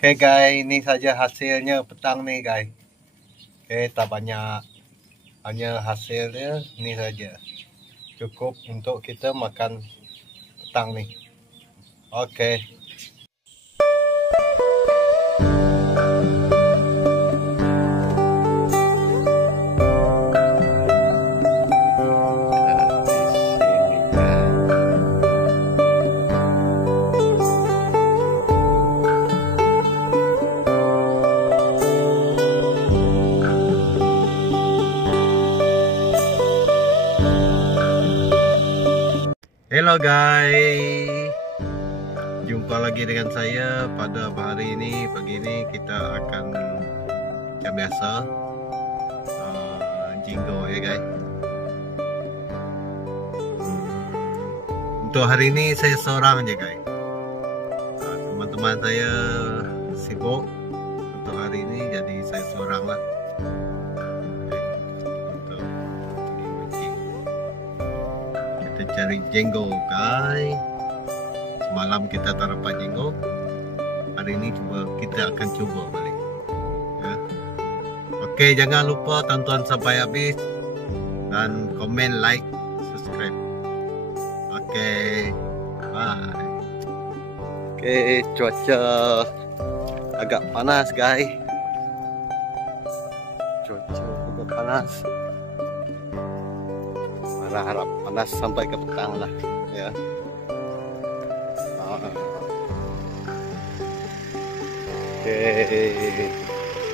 Oke guys, ini saja hasilnya petang nih guys. Oke, tak banyak, hanya hasilnya ini saja. Cukup untuk kita makan petang nih. Oke. Hello guys, jumpa lagi dengan saya pada hari ini. Pagi ini kita akan yang biasa jingo ya guys. Untuk hari ini saya seorang aja guys. Teman-teman saya sibuk untuk hari ini, jadi saya seorang lah. Cari jenggo guys. Semalam kita tak dapat jenggo, hari ini kita akan coba balik ya. Oke, jangan lupa tonton sampai habis dan komen, like, subscribe. Oke, bye. Oke, cuaca agak panas guys, cuaca agak panas. Harap panas sampai ke petang lah ya. Oke,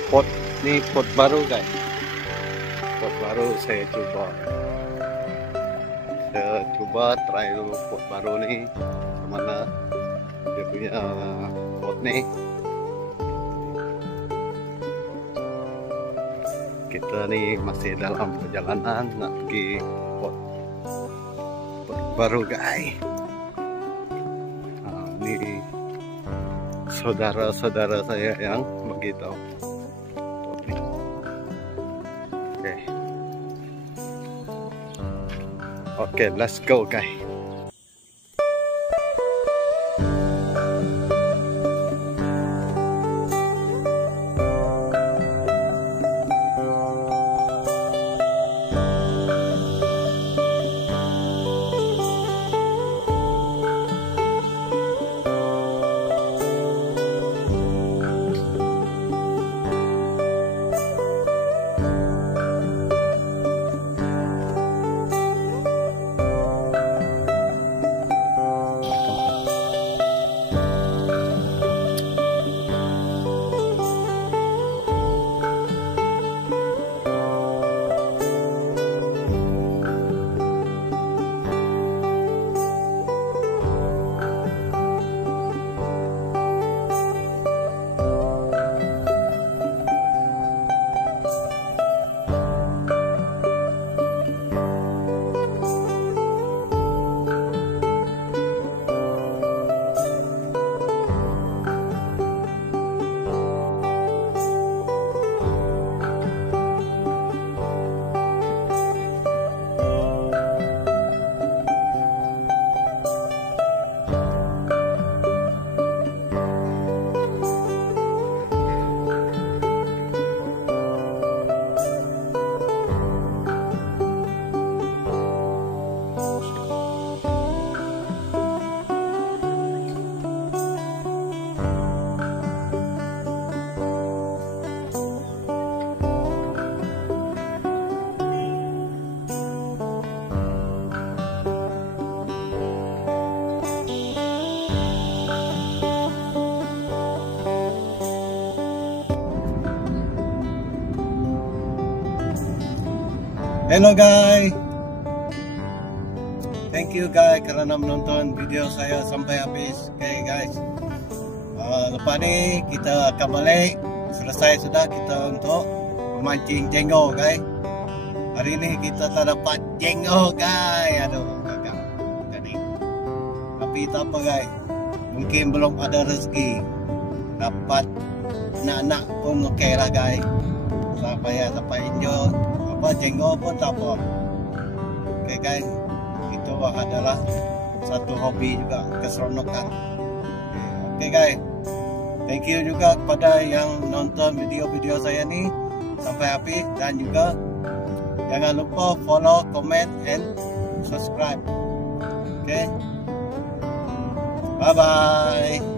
pot ni pot baru guys, pot baru saya coba try dulu pot baru ni kemana dia punya pot ni. Kita ni masih dalam perjalanan nak pergi pot baru guys. Ini saudara-saudara saya yang beritahu. Oke, let's go guys. Hello guys, thank you guys kerana menonton video saya sampai habis. Okay guys, lepas ni kita akan balik. Selesai sudah kita untuk memancing jenggo guys. Hari ni kita tak dapat jenggo guys. Aduh, gagal tadi. Tapi tak apa guys, mungkin belum ada rezeki. Dapat nak pun okey lah guys. Sampai dapat enjoy apa jenggo pun tak apa. Okay guys, itu adalah satu hobi juga, keseronokan. Okay guys, Thank you juga kepada yang nonton video-video saya ni sampai habis, dan juga jangan lupa follow, comment and subscribe. Okay, bye bye.